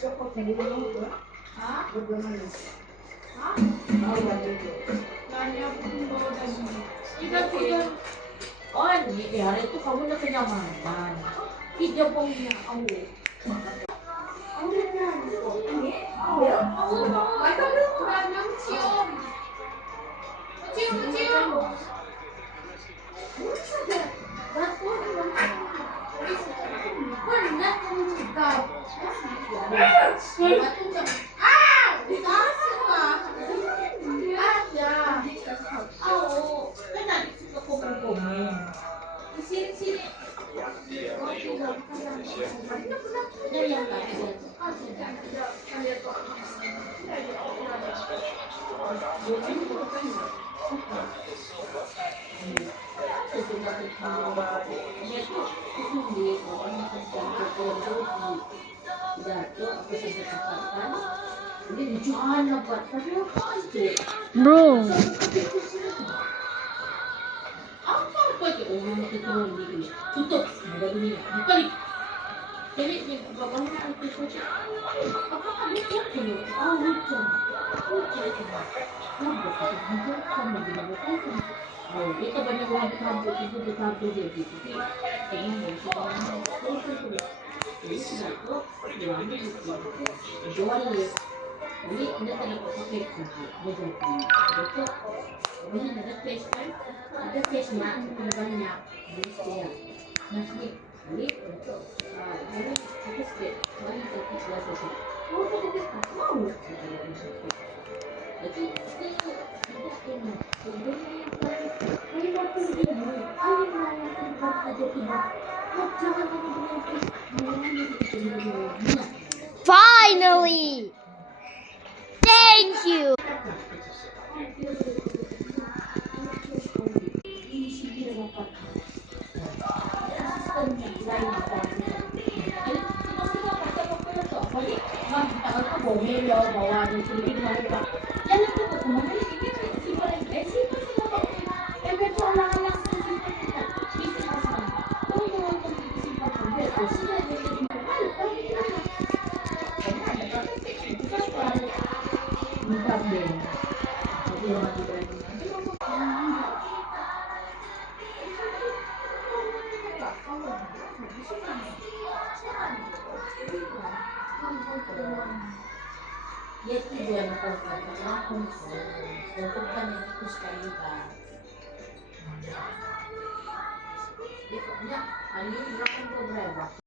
Oh, ini hari itu kamu udah kenyamanan. Hijau pokoknya kamu. Bro. Tutup, buka nih. Jadi bapaknya anti kucing. Apa kamu kucing? Oh, kucing. Kucing. Oh, itu banyak orang kampung itu di kampung jadi. Ini jadi sudah tuh jualnya jual ya. Jadi ini tadi pakai kunci, jadi itu ini ada face kan, ada face nya banyak, jadi setiap nasi ini untuk ini itu setiap kali jadi kelas itu. Oh, itu mau jadi ini ada ini, ini waktu ini, ini melayani tempat aja tidak, jangan melayani Finally! Thank you! Dia tujuan apa? Untuk kan itu sekali kan. Dia punya, ini berapa?